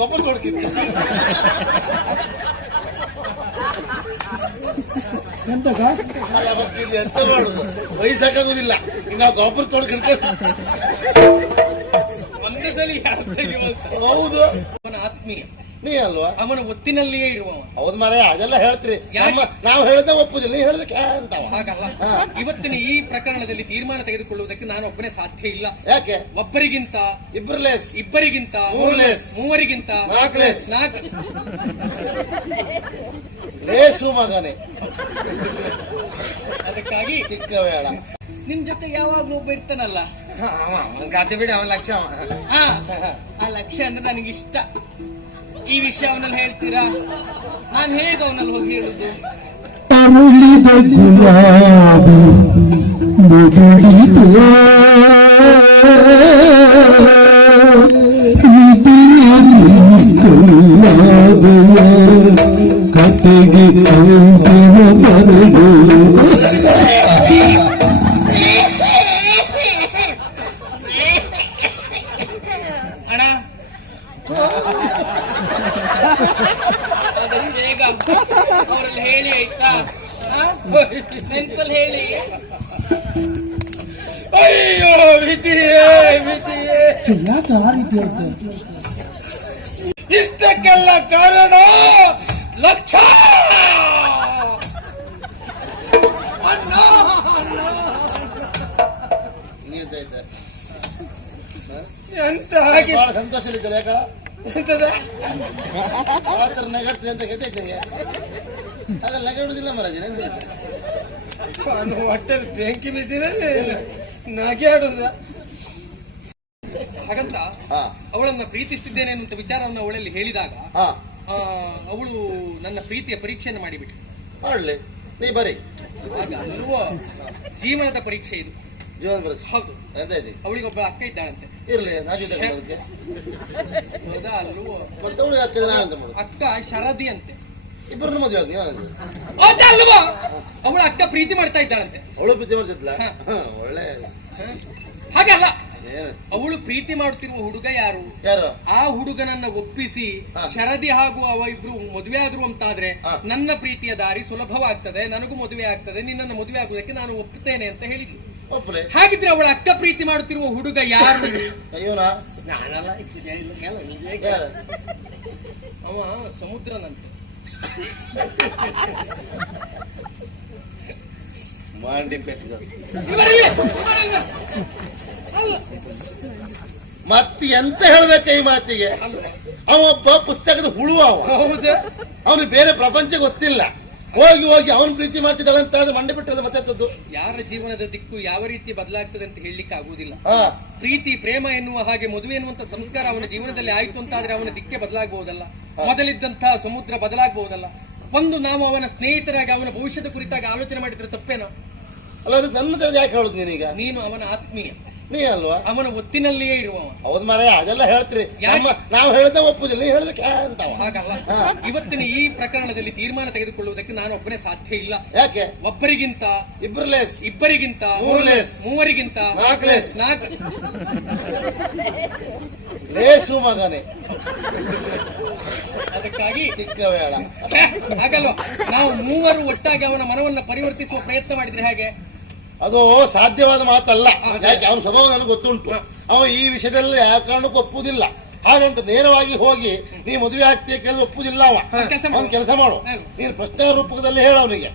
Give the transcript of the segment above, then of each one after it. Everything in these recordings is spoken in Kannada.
ಗೊಬ್ಬರ ತೊಡಕಿತ್ತು ಎಂತಗ ಎಂತ ಮಾಡುದು ವಯಸ್ಸಾಗುದಿಲ್ಲ ಇನ್ನು ಗೊಬ್ಬರ ತೊಡಕಿಡ್ಕೊಂಡು ಒಂದೇ ಸಲ ಹೌದು ಅವನ ಆತ್ಮೀಯ ನೀ ಅಲ್ವಾ ಅವನ ಒತ್ತಿನಲ್ಲಿಯೇ ಇರುವವ. ಹೌದ್ ಮಾರ ಅದೆಲ್ಲ ಹೇಳ್ತೀರಿ ನಾವು ಹೇಳ್ದ ಒಪ್ಪುದಿಲ್ಲ ನೀ ಹೇಳ್ದಕ್ಕೆ ಅಂತವ ಹಾಗಲ್ಲ. ಇವತ್ತಿನ ಈ ಪ್ರಕರಣದಲ್ಲಿ ತೀರ್ಮಾನ ತೆಗೆದುಕೊಳ್ಳುವುದಕ್ಕೆ ನಾನು ಒಬ್ಬನೇ ಸಾಧ್ಯ ಇಲ್ಲ. ಯಾಕೆ? ಒಬ್ಬರಿಗಿಂತ ಇಬ್ಬರಲೇಸ್, ಇಬ್ಬರಿಗಿಂತ ಮೂರ್ಲೇಸ್, ಮೂವರಿಗಿಂತ ನಾಲ್ಕಲೇಸ್, ನಾಲ್ಕು ಲೇಸು ಮಗನೇ. ಅದಕ್ಕಾಗಿ ಚಿಕ್ಕ ಬೇಡ ನಿನ್ ಜೊತೆ ಯಾವಾಗ್ಲೂ ಒಬ್ಬ ಇರ್ತಾನಲ್ಲ, ಗಾತೆ ಬಿಡಿ ಅವನ ಲಕ್ಷ. ಆ ಲಕ್ಷ್ಯ ಅಂದ್ರೆ ನನಗಿಷ್ಟ. ಈ ವಿಷಯ ಅವನಲ್ಲಿ ಹೇಳ್ತೀರಾ? ನಾನು ಹೇಗೆ ಅವನಲ್ಲಿ ಹೋಗಿ ಹೇಳುದು? ಅರಳಿದ ಗುಲಾಬಿ ಮುದುಡಿತು ಕತೆಗೆ ಅಂತಿಮ ಬರೆದು ಅಣ್ಣ ಆದಷ್ಟು ಬೇಗ ಅವರಲ್ಲಿ ಹೇಳಿ ಆಯ್ತಾ? ನೆನ್ಪಲ್ಲಿ ಹೇಳಿ. ಅಯ್ಯೋ ವಿಧಿಯೇ ವಿಧಿಯೇ, ಯಾಕೆ ಆ ರೀತಿ ಹೇಳ್ತ? ಇಷ್ಟಕ್ಕೆಲ್ಲ ಕಾರಣ ಲಕ್ಷ. ಎಂತ ಹಾಗೆ ಬಹಳ ಸಂತೋಷ ಇದ್ದಾರೆ. ಯಾಕ ಎಂತದ ನಗಾಡ್ತದೆ ಅಂತ ಗೊತ್ತೈತೆ ನಂಗೆ. ಹಾಗಲ್ಲ ನಗಾಡುದಿಲ್ಲ ಮರಾಜ. ಹೊಟ್ಟೆಲ್ ಬೆಂಕಿ ಬಿದ್ದಿರ ನಗೆ ಆಡುದ. ಹಾಗಂತ ಅವಳನ್ನ ಪ್ರೀತಿಸ್ತಿದ್ದೇನೆ ಅಂತ ವಿಚಾರವನ್ನು ಅವಳಲ್ಲಿ ಹೇಳಿದಾಗ ಅವಳು ನನ್ನ ಪ್ರೀತಿಯ ಪರೀಕ್ಷೆಯನ್ನು ಮಾಡಿಬಿಟ್ರು. ಮಾಡ್ಲಿ ನೀ ಬರೀ ಆಗ ಅಲ್ವೋ ಜೀವನದ ಪರೀಕ್ಷೆ ಇದು. ಜೀವನ ಬರೀ ಹೌದು. ಎಂತ ಇದೆ? ಅವಳಿಗೊಬ್ಬ ಅಕ್ಕ ಇದ್ದಾಳಂತೆ. ಇರ್ಲಿ ನಾಗಿದ್ದೆ ಹೌದಾ ಅಲ್ವೋ? ಮತ್ತೆ ಅವಳಿಗೆ ಹಾಕಿದ್ರೆ ನಾವೆಂತ ಮಾಡುದು? ಅಕ್ಕ ಶರದಿ ಅಂತೆ. ಇಬ್ಬರನ್ನು ಮದುವೆ ಆಗಿ ಹೌದಾ ಅಲ್ವಾ? ಅವಳ ಅಕ್ಕ ಪ್ರೀತಿ ಮಾಡ್ತಾ ಇದ್ದಾಳಂತೆ. ಅವಳು ಪ್ರೀತಿ ಮಾಡ್ತಿದ್ಲ? ಒಳ್ಳೆ ಹಾಗಲ್ಲ, ಅವಳು ಪ್ರೀತಿ ಮಾಡುತ್ತಿರುವ ಹುಡುಗ ಯಾರು? ಯಾರು? ಆ ಹುಡುಗನನ್ನ ಒಪ್ಪಿಸಿ ಶರದಿ ಹಾಗೂ ಅವ ಇಬ್ರು ಮದುವೆ ಆದ್ರು ಅಂತಾದ್ರೆ ನನ್ನ ಪ್ರೀತಿಯ ದಾರಿ ಸುಲಭವಾಗ್ತದೆ, ನನಗೂ ಮದುವೆ ಆಗ್ತದೆ, ನಿನ್ನನ್ನು ಮದುವೆ ಆಗುವುದಕ್ಕೆ ನಾನು ಒಪ್ಪುತ್ತೇನೆ ಅಂತ ಹೇಳಿದ್ಲು. ಒಪ್ಪಲೆ. ಹಾಗಿದ್ರೆ ಅವಳ ಅಕ್ಕ ಪ್ರೀತಿ ಮಾಡುತ್ತಿರುವ ಹುಡುಗ ಯಾರು? ಅಯ್ಯೋನಾ? ನಾನಲ್ಲ, ಅವ ಸಮುದ್ರನಂತೆ. ಮಾಡಿ ಪೆಟ್ಟು ಅಲ್ಲ, ಮತ್ತೆ ಎಂತ ಹೇಳ್ಬೇಕ ಈ ಮಾತಿಗೆ? ಅವೊಬ್ಬ ಪುಸ್ತಕದ ಹುಳು. ಹೌದಾ? ಅವನು ಬೇರೆ ಪ್ರಪಂಚ ಗೊತ್ತಿಲ್ಲ. ಹೋಗಿ ಹೋಗಿ ಅವನು ಪ್ರೀತಿ ಮಾಡ್ತಿದ್ದಾಳಂತ ಮಂಡೆ ಬಿಟ್ಟದ ಮತ್ತೆ. ಯಾರ ಜೀವನದ ದಿಕ್ಕು ಯಾವ ರೀತಿ ಬದಲಾಗ್ತದೆ ಅಂತ ಹೇಳಲಿಕ್ಕೆ ಆಗುವುದಿಲ್ಲ. ಹಾ, ಪ್ರೀತಿ ಪ್ರೇಮ ಎನ್ನುವ ಹಾಗೆ ಮದುವೆ ಎನ್ನುವಂತ ಸಂಸ್ಕಾರ ಅವನ ಜೀವನದಲ್ಲಿ ಆಯ್ತು ಅಂತಾದ್ರೆ ಅವನ ದಿಕ್ಕೆ ಬದಲಾಗಬಹುದಲ್ಲ, ಮೊದಲಿದ್ದಂತಹ ಸಮುದ್ರ ಬದಲಾಗಬಹುದಲ್ಲ. ಒಂದು ನಾವು ಅವನ ಸ್ನೇಹಿತರಾಗಿ ಅವನ ಭವಿಷ್ಯದ ಕುರಿತಾಗಿ ಆಲೋಚನೆ ಮಾಡಿದ್ರೆ ತಪ್ಪೇನೋ? ಅಲ್ಲ ಅದಕ್ಕೆ ನನ್ನ ಯಾಕೆ ಹೇಳುದು ನೀನೀಗ? ನೀನು ಅವನ ಆತ್ಮೀಯ, ನೀ ಅಲ್ವಾ? ಅವನ ಒತ್ತಿನಲ್ಲಿಯೇ ಇರುವವ. ಹೌದ್ ಮಾರ ಅದೆಲ್ಲ ಹೇಳ್ತೀರಿ. ನಾವು ಹೇಳ್ದ ಒಪ್ಪುದಿಲ್ಲ, ನೀ ಹೇಳ್ದಕ್ಕೆ ಅಂತವ. ಹಾಗಲ್ಲ. ಇವತ್ತಿನ ಈ ಪ್ರಕರಣದಲ್ಲಿ ತೀರ್ಮಾನ ತೆಗೆದುಕೊಳ್ಳುವುದಕ್ಕೆ ನಾನು ಒಬ್ಬನೇ ಸಾಧ್ಯ ಇಲ್ಲ. ಯಾಕೆ? ಒಬ್ಬರಿಗಿಂತ ಇಬ್ಬರಲೇಸ್, ಇಬ್ಬರಿಗಿಂತ ಮೂರ್ಲೇಸ್, ಮೂವರಿಗಿಂತ ನಾಲ್ಕಲೇಸ್, ನಾಲ್ಕು ಲೇಸು ಮಗನೇ. ಅದಕ್ಕಾಗಿ ಚಿಕ್ಕ ಬೇಡ ಹಾಗಲ್ವ, ನಾವು ಮೂವರು ಒಟ್ಟಾಗಿ ಅವನ ಮನವನ್ನ ಪರಿವರ್ತಿಸುವ ಪ್ರಯತ್ನ ಮಾಡಿದ್ರೆ ಹೇಗೆ? ಅದು ಸಾಧ್ಯವಾದ ಮಾತಲ್ಲ. ಯಾಕೆ? ಅವನ ಸ್ವಭಾವ ನನಗೆ ಗೊತ್ತುಂಟು. ಅವ ಈ ವಿಷಯದಲ್ಲಿ ಯಾವ ಕಾರಣಕ್ಕೂ ಒಪ್ಪುವುದಿಲ್ಲ. ಹಾಗಂತ ನೇರವಾಗಿ ಹೋಗಿ ನೀ ಮದುವೆ ಆಗ್ತೀಯ ಕೆಲವು ಒಪ್ಪುದಿಲ್ಲ. ಅವನು ಕೆಲಸ ಮಾಡು, ನೀನು ಪ್ರಶ್ನೆ ರೂಪದಲ್ಲಿ ಹೇಳ ಅವನಿಗೆ.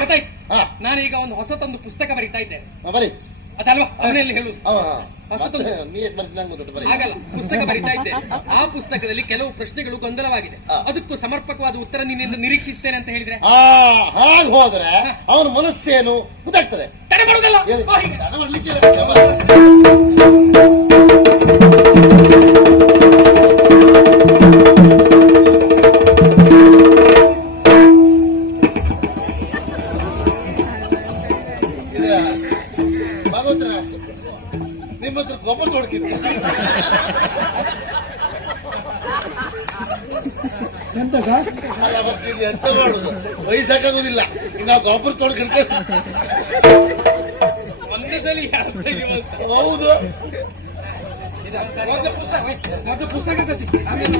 ಗೊತ್ತಾಯ್ತು. ನಾನೀಗ ಒಂದು ಹೊಸತೊಂದು ಪುಸ್ತಕ ಬರೀತಾ ಇದ್ದೇನೆ. ಬರೀ ಅದಲ್ವಾ ಅವನಲ್ಲಿ ಹೇಳುದು. ಹಾಗಲ್ಲ, ಪುಸ್ತಕ ಬರೀತಾ ಇದ್ದೆ. ಆ ಪುಸ್ತಕದಲ್ಲಿ ಕೆಲವು ಪ್ರಶ್ನೆಗಳು ಗೊಂದಲವಾಗಿದೆ. ಅದಕ್ಕೂ ಸಮರ್ಪಕವಾದ ಉತ್ತರ ನಿನ್ನಿಂದ ನಿರೀಕ್ಷಿಸ್ತೇನೆ ಅಂತ ಹೇಳಿದ್ರೆ ಹಾಗೆ ಹೋದ್ರೆ ಅವನ ಮನಸ್ಸೇನು ಗೊತ್ತಾಗ್ತದೆ. ತಡೆ ಮಾಡುವುದಲ್ಲ. ನಿಮ್ಮ ಹತ್ರ ಗೊಬ್ಬರ ತೊಡಕಿತ್ತು. ಎಂತಗ ಎಂತ ಮಾಡುದು? ವಯಸ್ಸಾಗುದಿಲ್ಲ ಇನ್ನು ಗೊಬ್ಬರ ತೊಡಕಿಡ್ಕೊಂಡು. ಒಂದೇ ಸಲ ಹೌದು ಮೊದಲು ಪುಸ್ತಕ ತಸಿ, ಆಮೇಲೆ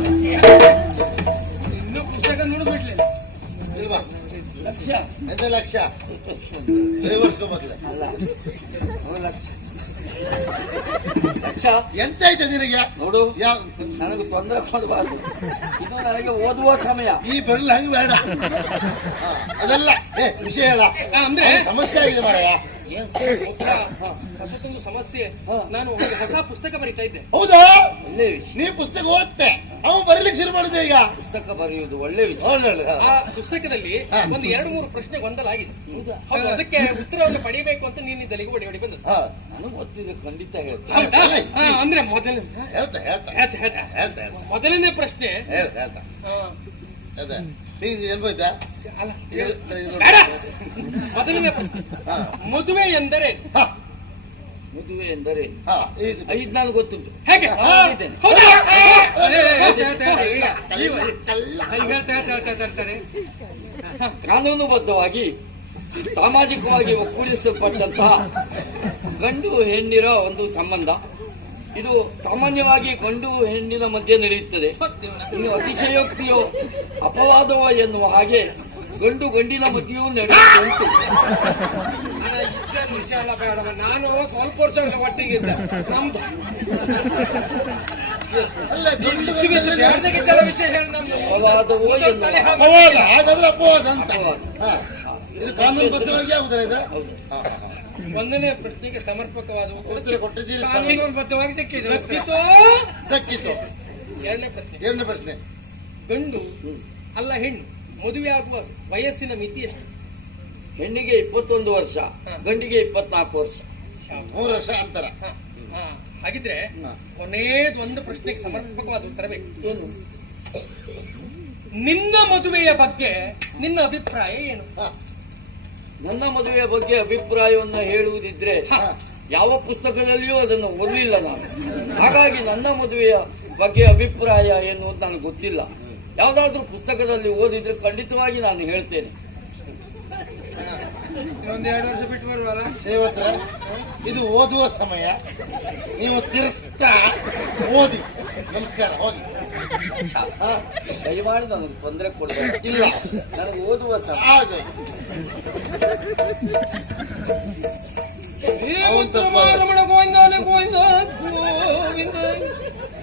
ಇನ್ನೂ ಪುಸ್ತಕ ನೋಡ್ಬಿಡ್ಲಿ. ಇಲ್ವಾ ಲಕ್ಷ ಎಂತ ಲಕ್ಷ ವರ್ಷ ಮೊದಲೇ ಅಲ್ಲ ಲಕ್ಷ ಲಕ್ಷ ಎಂತ ಐತೆ ನಿನಗೆ ನೋಡು, ಯಾವ ನನಗೆ ತೊಂದರೆ ಕೊಡಬಾರ್ದು. ಇದು ನನಗೆ ಓದುವ ಸಮಯ. ಈ ಬೆಳ್ಳ ಹಂಗ ಬೇಡ ಅದೆಲ್ಲ ವಿಷಯ ಹೇಳ ಅಂದ್ರೆ ಸಮಸ್ಯೆ ಆಗಿದೆ ಮಾರಾಯ. ಹೊಸತೊಂದು ಸಮಸ್ಯೆ. ನಾನು ಒಂದು ಹೊಸ ಪುಸ್ತಕ ಬರೀತಾ ಇದ್ದೆ. ಹೌದಾ? ಒಳ್ಳೆ ವಿಷಯ. ನೀ ಪುಸ್ತಕ ಓದ್ತೆ, ಅವನು ಬರೀಲಿಕ್ಕೆ ಶುರು ಮಾಡಿದೆ ಈಗ. ಪುಸ್ತಕ ಬರೆಯುವುದು ಒಳ್ಳೆ ವಿಷಯ. ಒಳ್ಳೆ ಆ ಪುಸ್ತಕದಲ್ಲಿ ಒಂದು 2-3 ಪ್ರಶ್ನೆ ಗೊಂದಲಾಗಿದೆ. ಹೌದು, ಅದಕ್ಕೆ ಉತ್ತರವನ್ನು ಪಡೆಯಬೇಕು ಅಂತ ನೀನಿದ್ದಲ್ಲಿಗೆ ಓಡಿ ಬಂದದ್ದು. ನನಗೆ ಗೊತ್ತಿದ್ರೆ ಖಂಡಿತ ಹೇಳ್ತೇನೆ. ಹೌದಾ? ಅಂದ್ರೆ ಹೇಳ್ತಾ ಮೊದಲನೇ ಪ್ರಶ್ನೆ. ಹೇಳ್ತಾ ಅದೇ ನೀನ್ ಏನ್ ಹೋಯ್ತಾ? ಅಲ್ಲ, ಬೇಡ. ಮೊದಲನೇ ಪ್ರಶ್ನೆ, ಮದುವೆ ಎಂದರೆ ಮದುವೆ ಎಂದರೆ ಹಾ, 5 ನನಗೆ ಗೊತ್ತುಂಟು. ಹೇಗೆ? ಓದಿದ್ದೇನೆ. ಹೌದಾ? ಕಾನೂನುಬದ್ಧವಾಗಿ ಸಾಮಾಜಿಕವಾಗಿ ಒಕ್ಕೂಡಿಸಲ್ಪಟ್ಟಂತಹ ಗಂಡು ಹೆಣ್ಣಿರ ಒಂದು ಸಂಬಂಧ. ಇದು ಸಾಮಾನ್ಯವಾಗಿ ಗಂಡು ಹೆಣ್ಣಿನ ಮಧ್ಯೆ ನಡೆಯುತ್ತದೆ. ಇನ್ನು ಅತಿಶಯೋಕ್ತಿಯೋ ಅಪವಾದವೋ ಎನ್ನುವ ಹಾಗೆ ಗಂಡು ಗಂಡಿನ ಮಧ್ಯೆಯೂ ನಡೆಯುತ್ತುಂಟು. ವಿಷಯ ಎಲ್ಲ ಬೇಡ. ನಾನು ಸ್ವಲ್ಪ ವರ್ಷ ಒಟ್ಟಿಗಿದ್ದೆ. ನಮ್ದು ಅಲ್ಲ ಗಂಡು ವಿಷಯ ಹೇಳಿ ನಮ್ದು ಅಪವಾದವೋ ಎನ್ನುವ ಅಪವಾದ, ಹಾಗಾದ್ರೆ ಅಪವಾದ ಅಂತ. ಇದು ಕಾನೂನುಬದ್ಧವಾಗಿ ಆಗುದಿಲ್ಲ ಇದು. ಒಂದನೇ ಪ್ರಶ್ನೆಗೆ ಸಮರ್ಪಕವಾದ ಉತ್ತರ ಕೊಟ್ಟಿದ್ದೀರಿ. ಕಾನೂನುಬದ್ಧವಾಗಿ ದಕ್ಕಿತೋ? ದಕ್ಕಿತು. ಎರಡನೇ ಪ್ರಶ್ನೆ, ಗಂಡು ಅಲ್ಲ ಹೆಣ್ಣು ಮದುವೆ ಆಗುವ ವಯಸ್ಸಿನ ಮಿತಿ ಎಷ್ಟು? ಹೆಣ್ಣಿಗೆ 21 ವರ್ಷ, ಗಂಡಿಗೆ 24 ವರ್ಷ. 3 ವರ್ಷ ಅಂತರ. ಹಾಗಿದ್ರೆ ಕೊನೆಯದು ಒಂದು ಪ್ರಶ್ನೆಗೆ ಸಮರ್ಪಕವಾದ ಉತ್ತರ ಬೇಕು. ಏನು? ನಿನ್ನ ಮದುವೆಯ ಬಗ್ಗೆ ನಿನ್ನ ಅಭಿಪ್ರಾಯ ಏನು? ನನ್ನ ಮದುವೆಯ ಬಗ್ಗೆ ಅಭಿಪ್ರಾಯವನ್ನು ಹೇಳುವುದಿದ್ರೆ ಯಾವ ಪುಸ್ತಕದಲ್ಲಿಯೂ ಅದನ್ನು ಓದಲಿಲ್ಲ ನಾನು. ಹಾಗಾಗಿ ನನ್ನ ಮದುವೆಯ ಬಗ್ಗೆ ಅಭಿಪ್ರಾಯ ಏನು ಅಂತ ನನಗೆ ಗೊತ್ತಿಲ್ಲ. ಯಾವುದಾದ್ರೂ ಪುಸ್ತಕದಲ್ಲಿ ಓದಿದ್ರೆ ಖಂಡಿತವಾಗಿ ನಾನು ಹೇಳ್ತೇನೆ. 1-2 ವರ್ಷ ಬಿಟ್ಟು ಬರುವಲ್ಲ. ಶ್ರೀವತ್ಸ, ಇದು ಓದುವ ಸಮಯ. ನೀವು ತಿರ್ಸ್ತಾ ಓದಿ. ನಮಸ್ಕಾರ, ಹೋಗಿ. ದಯಮಾಡಿ ನನಗೆ ತೊಂದರೆ ಕೊಡಬೇಡ. ಇಲ್ಲ, ನನಗೆ ಓದುವ ಸಮಯ. ಹಾಗೆ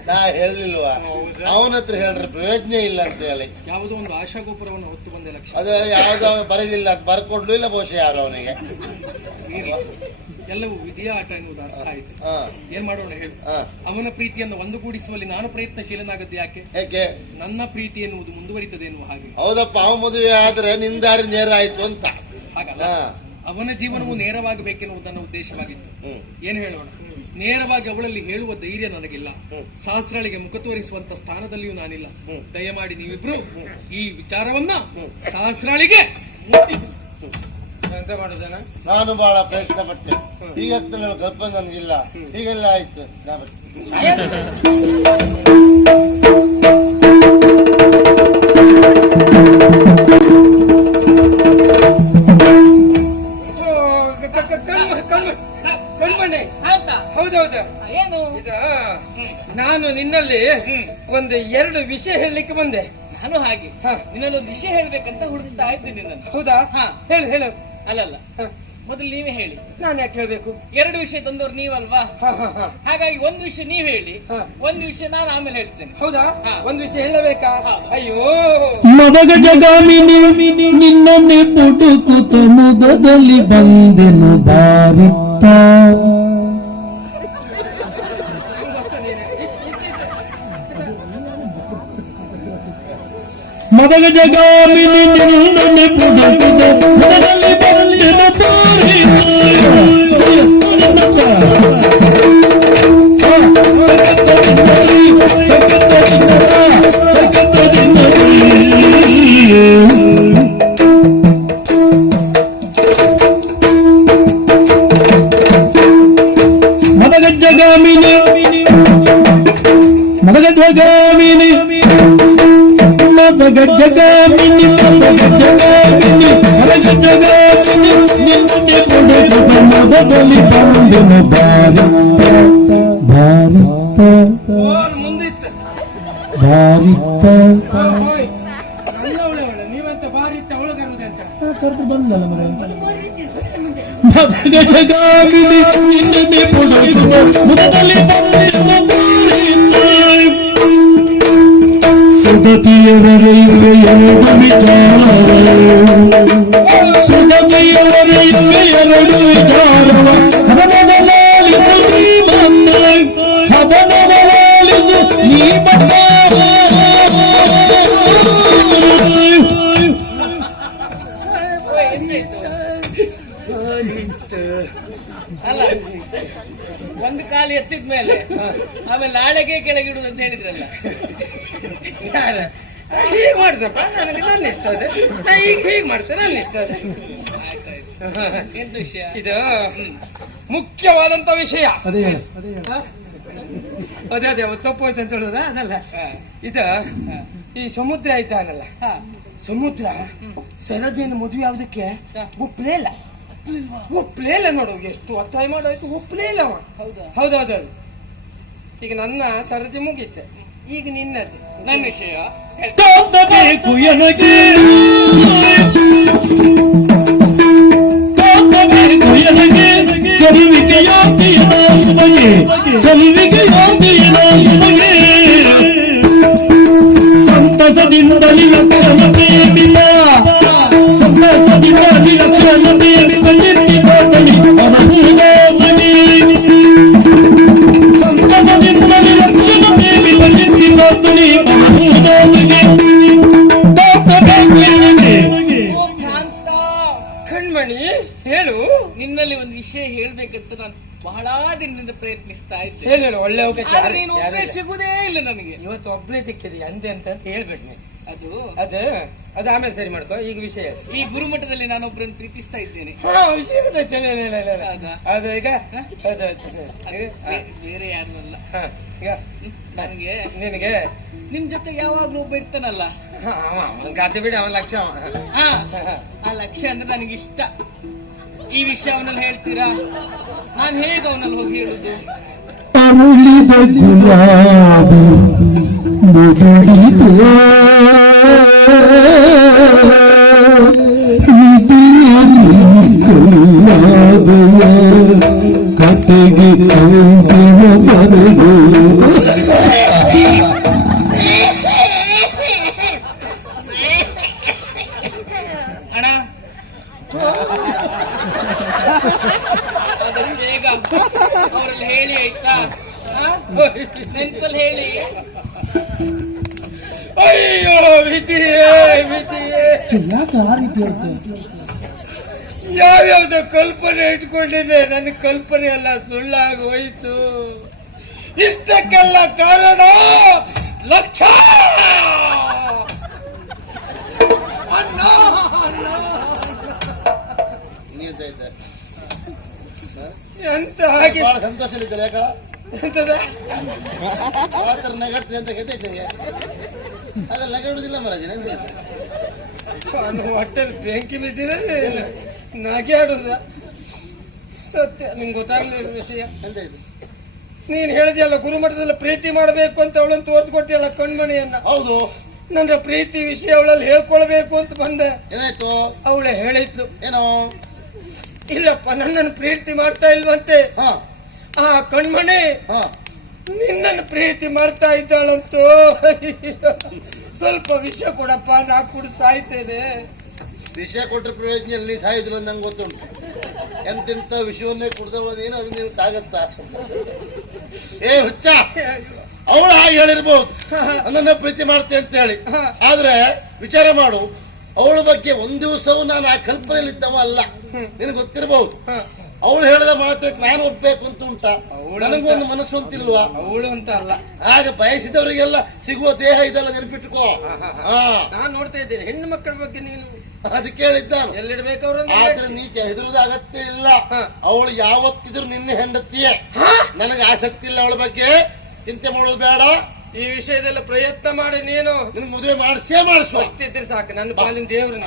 ನಾ ಹೇಳಿಲ್ವಾ ಅವನ ಹತ್ರ ಹೇಳ್ರಿ ಪ್ರಯೋಜನ ಇಲ್ಲ ಅಂತ ಹೇಳಿ. ಯಾವುದೋ ಒಂದು ಆಶಾಗೋಪುರವನ್ನು ಹೊತ್ತು ಬಂದೆ ಲಕ್ಷ. ಅದೇ ಯಾವ್ದೋ ಬರೀಲಿಲ್ಲ ಅಂತ ಬರ್ಕೊಡ್ಲು ಇಲ್ಲ ಬಹುಶಃ ಯಾರು ಅವನಿಗೆ. ಎಲ್ಲವೂ ವಿಧಿಯ ಆಟ ಎನ್ನುವುದು ಅರ್ಥ ಆಯ್ತು. ಏನ್ ಮಾಡೋಣ ಹೇಳು. ಅವನ ಪ್ರೀತಿಯನ್ನು ಒಂದುಗೂಡಿಸುವಲ್ಲಿ ನಾನು ಪ್ರಯತ್ನಶೀಲನಾಗದ್ದು ಯಾಕೆ? ಯಾಕೆ? ನನ್ನ ಪ್ರೀತಿ ಎನ್ನುವುದು ಮುಂದುವರಿತದೆ ಎನ್ನುವ ಹಾಗೆ. ಹೌದಪ್ಪ, ಅವ ಮದುವೆ ಆದ್ರೆ ನಿಂದಾರಿ ನೇರ ಆಯ್ತು ಅಂತ. ಹಾಗಲ್ಲ, ಅವನ ಜೀವನವು ನೇರವಾಗಬೇಕೆನ್ನುವುದು ನನ್ನ ಉದ್ದೇಶವಾಗಿತ್ತು. ಏನು ಹೇಳೋಣ, ನೇರವಾಗಿ ಅವಳಲ್ಲಿ ಹೇಳುವ ಧೈರ್ಯ ನನಗಿಲ್ಲ. ಸಹಸ್ರಳಿಗೆ ಮುಖ ತೋರಿಸುವಂತ ಸ್ಥಾನದಲ್ಲಿಯೂ ನಾನಿಲ್ಲ. ದಯಮಾಡಿ ನೀವಿಬ್ರು ಈ ವಿಚಾರವನ್ನ ಸಹಸ್ರಳಿಗೆ ಎಂತ ಮಾಡುದನ. ನಾನು ಬಹಳ ಪ್ರಯತ್ನ ಪಟ್ಟೆ. ಈಗ ಕಲ್ಪನೆ ನನಗಿಲ್ಲ. ಹೀಗೆಲ್ಲ ಆಯ್ತು. ಹೌದೌದು. ಏನು ನಾನು ನಿನ್ನಲ್ಲಿ ಒಂದು 2 ವಿಷಯ ಹೇಳಲಿಕ್ಕೆ ಬಂದೆ. ನಾನು ಹಾಗೆ ನಿನ್ನೊಂದು ವಿಷಯ ಹೇಳ್ಬೇಕಂತ ಹುಡುಕ್ತಾ ಇದ್ದೀನಿ ನಾನು. ಹೌದಾ? ಹೇಳು ಹೇಳು. ಅಲ್ಲಲ್ಲ, ಮೊದಲು ನೀವೇ ಹೇಳಿ. ನಾನು ಯಾಕೆ ಹೇಳ್ಬೇಕು? 2 ವಿಷಯ ತಂದವ್ರು ನೀವಲ್ವಾ? ಹಾಗಾಗಿ ಒಂದು ವಿಷಯ ನೀವ್ ಹೇಳಿ, ಒಂದು ವಿಷಯ ನಾನು ಆಮೇಲೆ ಹೇಳ್ತೇನೆ. ಹೌದಾ? ಒಂದು ವಿಷಯ ಹೇಳಬೇಕಾ? ಅಯ್ಯೋ, ಮದಗ ಜಗಾಮಿನಿ ನಿನ್ನನ್ನೇ ಪುಡುಕುತ್ತ ಮೊದದಲ್ಲಿ ಬಂದೆನು ಬಾರಿತ್ತ. ಮದಗ ಜಗಾಮಿನಿ ನಿನ್ನನ್ನೇ ಪುಡುಕುತ್ತ ಮೊದದಲ್ಲಿ ಬಂದೆನು ಮದಗಜ್ಜಗಾಮಿನಿ ಮದಗಜ್ಜಗಾಮಿನಿ ಮದಗಜ್ಜಗಾಮಿನಿ ಮದಗಜ್ಜಗಾಮಿನಿ ಮದಗಜ್ಜಗಾಮಿನಿ ನಿನ್ನೆ ಪುಡುಕುತ್ತ ಮೊದದಲ್ಲಿ ಬಂದೆನು ಬಾರಿತ್ತ ಭಾರಿತ ಮುಂದಿತ್ತು ಭಾರಿತ ನೀವಂತ ಭಾರಿ ಇತ್ತ ಒಳಗರುದೆ ಅಂತ ಕರೆದು ಬಂದಲ್ಲ ಮರ ಗಜಗಾಮಿನಿ ನಿನ್ನೆ ಪುಡುಕುವ ಮುದದಲ್ಲಿ ಸುಗತಿಯವರೇ ಎರಡು ವಿಚಾರ ಸುಗತಿಯವರೇ ಎರಡು ವಿಚಾರವ ಹವನದಲಾಲಿಸು ನೀ ಬಂದ ಹವನದಲಾಲಿಸು ನೀ ಬಂದ ಅಲ್ಲ ಒಂದು ಕಾಲು ಎತ್ತಿದ ಮೇಲೆ ಆಮೇಲೆ ನಾಳೆಗೆ ಕೆಳಗಿಡುದು ಅಂತ ಹೇಳಿದ್ರಲ್ಲ ಹೀಗೆ ಮಾಡ್ದಪ್ಪ ನನಗೆ ನನ್ನ ಇಷ್ಟ ಅದೇ ಈಗ ಹೀಗೆ ಮಾಡ್ತೇನೆ ನನ್ನ ಇಷ್ಟ ಅದೇ ಎಂತ ವಿಷಯ ಇದು ಮುಖ್ಯವಾದಂತ ವಿಷಯ ಅದೇ ಅದೇ ಅದೇ ತಪ್ಪೋಯ್ತು ಅಂತ ಹೇಳುದ ಅದಲ್ಲ ಇದು ಈ ಸಮುದ್ರ ಆಯ್ತಾನಲ್ಲ ಸಮುದ್ರ ಸರೋಜಿನ ಮದುವೆ ಯಾವುದಕ್ಕೆ ಒಪ್ಲೇ ಇಲ್ಲ ನೋಡು ಎಷ್ಟು ಒತ್ತಾಯ ಮಾಡೋಯ್ತು ಒಪ್ಲೇ ಇಲ್ಲ ಅವ ಹೌದೌದು ಈಗ ನನ್ನ ಸರದಿ ಮುಗೀತೆ ಈಗ ನಿನ್ನದು ನನ್ನ ವಿಷಯ ಬೇಕು ಎನಗೆ ಚಲುವಿಕೆಯಾಗಿನ ಸುಮಗೆ ಚಲುವಿಕೆಯಾಗಿನ ಸುಮಗೆ ಸಂತಸದಿಂದಲಿ ಲಕ್ಷಣತೆ ಬಿಲ್ಲ ಸಂತಸದಿಂದಲಿ ಲಕ್ಷಣತೆ ನಿಂತಿದ್ದಾಗಲಿ ಅನುಭವಮನಿ ಸಂತಸದಿಂದಲಿ ಲಕ್ಷಣತೆ ನಿಂತಿದ್ದಾಗಲಿ ಅನುಭವಮನಿ ಕಣ್ಮಣಿ ಹೇಳು ನಿನ್ನಲ್ಲಿ ಒಂದು ವಿಷಯ ಹೇಳ್ಬೇಕಂತ ನಾನು ಬಹಳ ದಿನದಿಂದ ಪ್ರಯತ್ನಿಸ್ತಾ ಇದ್ದೆ. ಹೇಳು ಒಳ್ಳೆ ಅವಕಾಶ ಆದ್ರೆ ನೀನು ಒಬ್ಬನೇ ಸಿಗುದೇ ಇಲ್ಲ ನನಗೆ. ಇವತ್ತು ಒಬ್ಬನೇ ಸಿಕ್ಕಿದೆ ಅಂತೆ ಅಂತ ಹೇಳ್ಬೇಡಿ ನೀನು. ಅದು ಅದು ಆಮೇಲೆ ಸರಿ ಮಾಡ್ಕೋ. ಈಗ ವಿಷಯ ಈ ಗುರುಮಠದಲ್ಲಿ ನಾನು ಒಬ್ಬರನ್ನು ಪ್ರೀತಿಸ್ತಾ ಇದ್ದೇನೆ. ವಿಷಯ ಹೌದಾ? ಅದು ಈಗ ಅದು ಬೇರೆ ಯಾರು ಅಲ್ಲ. ಈಗ ನನಗೆ ನಿನಗೆ ನಿಮ್ ಜೊತೆ ಯಾವಾಗ್ಲೂ ಒಬ್ಬ ಇರ್ತಾನಲ್ಲ, ಅವನ ಗಾತೆ ಬಿಡಿ, ಅವನ ಲಕ್ಷ್ಯ ಆ ಲಕ್ಷ್ಯ ಅಂದ್ರೆ ನನಗೆ ಇಷ್ಟ. ಈ ವಿಷಯ ಅವನಲ್ಲಿ ಹೇಳ್ತೀರಾ? ನಾನು ಹೇಗೆ ಅವನಲ್ಲಿ ಹೋಗಿ ಹೇಳುದು? ಅರುಳಿದ ಗುಲಾಬಿ ಮುದುಡಿತು ಕತೆಗೆ ಅಂತಿಮ ಬರೆದು ಅಣ್ಣ ಆದಷ್ಟು ಬೇಗ ಅವರಲ್ಲಿ ಹೇಳಿ ಆಯ್ತಾ? ನೆನ್ಪಲ್ಲಿ ಹೇಳಿ. ಅಯ್ಯೋ ವಿಧಿಯೇ ವಿಧಿಯೇ, ಯಾಕೆ ಆ ರೀತಿ ಹೇಳ್ತಾ ಯಾವ್ಯಾವ್ದು ಕಲ್ಪನೆ ಇಟ್ಕೊಂಡಿದ್ದೆ, ನನ್ನ ಕಲ್ಪನೆ ಎಲ್ಲ ಸುಳ್ಳಾಗಿ ಹೋಯ್ತು. ಇಷ್ಟಕ್ಕೆಲ್ಲ ಕಾರಣ ಲಕ್ಷ. ಎಂತ ಹಾಗೆ ಬಹಳ ಸಂತೋಷದಲ್ಲಿದ್ದಾರೆ. ಯಾಕ ಎಂತದ ಆತರ ನಗಾಡ್ತದೆ ಅಂತ ಗೊತ್ತೈತೆ. ಹಾಗಲ್ಲ ನಗಾಡುದಿಲ್ಲ ಮಹಾರಾಜ. ನಾನು ಹೊಟ್ಟೆಲ್ ಬೆಂಕಿ ಬಿದ್ದಿರ ನಾಗೆ ಆಡುದ ಸತ್ಯ. ನಿಂಗೆ ಗೊತ್ತಾಗಲಿಲ್ಲ ವಿಷಯ. ಎಂತ ಇದು? ನೀನ್ ಹೇಳಿದೆಯಲ್ಲ ಗುರುಮಠದಲ್ಲಿ ಪ್ರೀತಿ ಮಾಡಬೇಕು ಅಂತ ಅವಳನ್ನು ತೋರಿಸ್ಕೊಟ್ಟಿಯಲ್ಲ ಕಣ್ಮಣಿಯನ್ನ. ಹೌದು, ನನ್ನ ಪ್ರೀತಿ ವಿಷಯ ಅವಳಲ್ಲಿ ಹೇಳ್ಕೊಳ್ಬೇಕು ಅಂತ ಬಂದೆ. ಏನಾಯ್ತು? ಅವಳೆ ಹೇಳಿದ್ಲು, ಏನೋ ಇಲ್ಲಪ್ಪ ನನ್ನನ್ನು ಪ್ರೀತಿ ಮಾಡ್ತಾ ಇಲ್ವಂತೆ. ಹಾ ಆ ಕಣ್ಮಣಿ ಹಾ ನಿನ್ನನ್ನು ಪ್ರೀತಿ ಮಾಡ್ತಾ ಇದ್ದಾಳಂತೂ. ಸ್ವಲ್ಪ ವಿಷ ಕೊಡಪ್ಪ, ನಾ ಕುಡಿದು ಸಾಯ್ತೇನೆ. ವಿಷಯ ಕೊಟ್ಟರೆ ಪ್ರಯೋಜನ ಎಲ್ಲಿ ಸಾಯುದಿಲ್ಲ ಅಂತ ನಂಗೆ ಗೊತ್ತುಂಟು. ಎಂತೆಂತ ವಿಷಯವನ್ನೇ ಕುಡ್ದವನೇನು ಅದು ನೀವು ತಾಗತ್ತ? ಏ ಹುಚ್ಚ, ಅವಳು ಹಾಗೆ ಹೇಳಿರ್ಬೋದು ನನ್ನನ್ನ ಪ್ರೀತಿ ಮಾಡ್ತೆ ಅಂತ ಹೇಳಿ. ಆದ್ರೆ ವಿಚಾರ ಮಾಡು, ಅವಳ ಬಗ್ಗೆ ಒಂದ್ ದಿವಸವೂ ನಾನು ಆ ಕಲ್ಪನೆಯಲ್ಲಿದ್ದವ ಅಲ್ಲ. ನಿನಗೆ ಗೊತ್ತಿರಬಹುದು. ಅವಳು ಹೇಳಿದ ಮಾತಕ್ಕೆ ನಾನು ಒಪ್ಬೇಕು ಅಂತ ಉಂಟ. ನನಗೊಂದು ಮನಸ್ಸು ಅಂತಿಲ್ವಾ? ಅವಳು ಅಂತ ಅಲ್ಲ, ಹಾಗೆ ಬಯಸಿದವರಿಗೆಲ್ಲ ಸಿಗುವ ದೇಹ ಇದೆಲ್ಲ ನೆನಪಿಟ್ಟುಕೋ. ನಾನ್ ನೋಡ್ತಾ ಇದ್ದೇನೆ ಹೆಣ್ಣು ಮಕ್ಕಳ ಬಗ್ಗೆ. ನೀನು ಅದಕ್ಕೆ ಹೇಳಿದ್ದಾನು ಎಲ್ಲಿಡ್ಬೇಕು ಅವ್ರನ್ನ. ಆದ್ರೆ ನೀತಿ ಹೆದರುದ ಅಗತ್ಯ ಇಲ್ಲ. ಅವಳು ಯಾವತ್ತಿದ್ರು ನಿನ್ನೆ ಹೆಂಡತಿಯೇ. ನನಗೆ ಆಸಕ್ತಿ ಇಲ್ಲ ಅವಳ ಬಗ್ಗೆ. ಚಿಂತೆ ಮಾಡೋದು ಬೇಡ. ಈ ವಿಷಯದಲ್ಲಿ ಪ್ರಯತ್ನ ಮಾಡಿ ನೀನು ನಿನಗೆ ಮದುವೆ ಮಾಡಿಸೇ ಮಾಡಿಸು. ಅಷ್ಟಿದ್ರೆ ಸಾಕು. ನನ್ನ ಪಾಲಿನ ದೇವ್ರು.